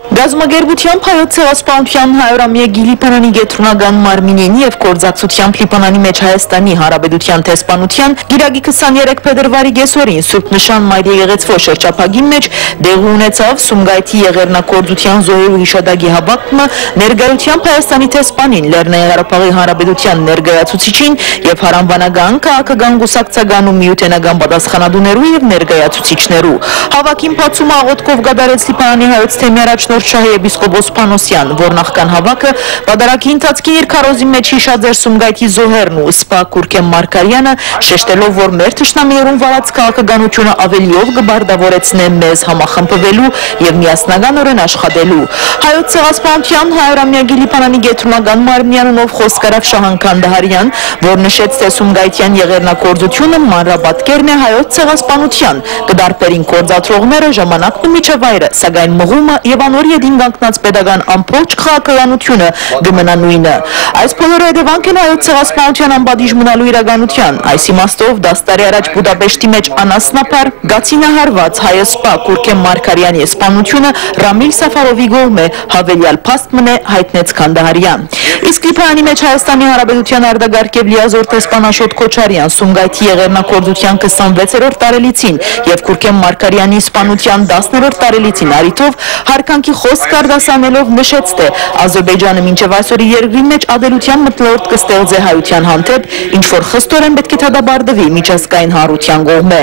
Գազམագերբությամբ հայոց ցեղասպանության 100-ամյա Գիլիպանանի գետրոնական մարմինին եւ կորձակցությամբ Լիբանանի մեջ Հայաստանի Հանրապետության տեսփանության գիրագի 23 փետրվարի գեսօրին Սուրբ Նշան Մայր եկեղեցվո շրջափակի մեջ դեղի ունեցավ Սումգայիթի եղեռնակորձության զոհերու հիշադակի հավաքումը ներկայությամբ Հայաստանի տեսփանին Լեռնային Ղարաբաղի Հանրապետության ներկայացուցիչին եւ հարանվանական քաղաքական գուսակցական ու միութենական պատասխանատուներու եւ ներկայացուցիչներու հավաքին բացումը աղոթքով գդարեց Լիբանանի հայոց թեմի առաջնորդ Շահի եպիսկոպոս Փանոսյան, որ նախքան հավաքը վադարակի ընթացքի իր քարոզի մեջ հիշած էր Սումգայիթի զոհերն ու սպա Կուրքեմ Մարկարյանը, շեշտելով, որ մեր թշնամիներուն վարած քաղաքականությունը ավելիով կբարդավորեցնե մեզ համախմբվելու եւ միասնականորեն աշխատելու։ Հայոց ցեղասպանության 100-ամյա Գիլիպանանի գետրոնական մարմնյանով խոսք արավ Շահան Քանդահարյան, որ նշեց, թե Սումգայիթյան եղեռնակորձությունը մանրապատկերն է հայոց ցեղասպանության, կդարբերին կորձաթողները ժամանակն ու միջավայրը, սակայն մղումը եւ անոր յետին կանգնած pedagogan ամբողջ քաղաքականությունը գմնա նույնը։ Այս բոլորը հետևանք են հայոց ցեղասպանության անպատիժ մնալու իրականության։ Այս իմաստով 10 տարի առաջ Բուդապեշտի մեջ անասնապար գացինահարված հայասպա Կուրքեմ Մարկարյանի սպանությունը Ռամիլ Սաֆարովի կողմէ հավելյալ փաստ մնե հայտնեց Քանդահարյան։ Իսկ Լիբանանի մեջ Հայաստանի Հանրապետության արտագաղթ եւ լիազոր տեսփան Աշոտ Քոչարյան Սումգայիթի եղեռնակորձության 26-րդ տարելիցին եւ Կուրքեմ Մարկարյանի սպանության 10-րդ տարելիցին արիթով հարկանքի խոսք արտասանելով նշեց, թե Ադրբեջանը մինչև այսօր երկրի մեջ ադելության մթնոլորտ կստեղծե հայության հանդեպ, ինչ որ խստորեն պետք է դադարդվի միջազգային հանրության կողմէ։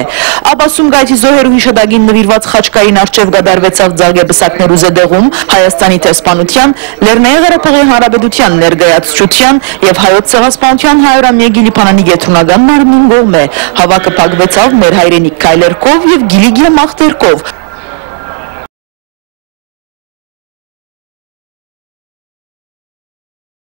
Ապա Սումգայիթի զոհերու հիշադակին նվիրված խաչքային արչև կդարվեցավ Ձագեբսակներու զետեղում Հայաստանի տեսփանության, Լեռնային Ղարաբաղի Հանրապետության ներկայացուցչության եւ հայոց ցեղասպանության 100-ամյա Գիլիպանանի գետրոնական մարմնին կողմէ։ Հավաքը փակվեցավ մեր հայրենիք քայլերկով եւ գիլիգիա մաղթերկով։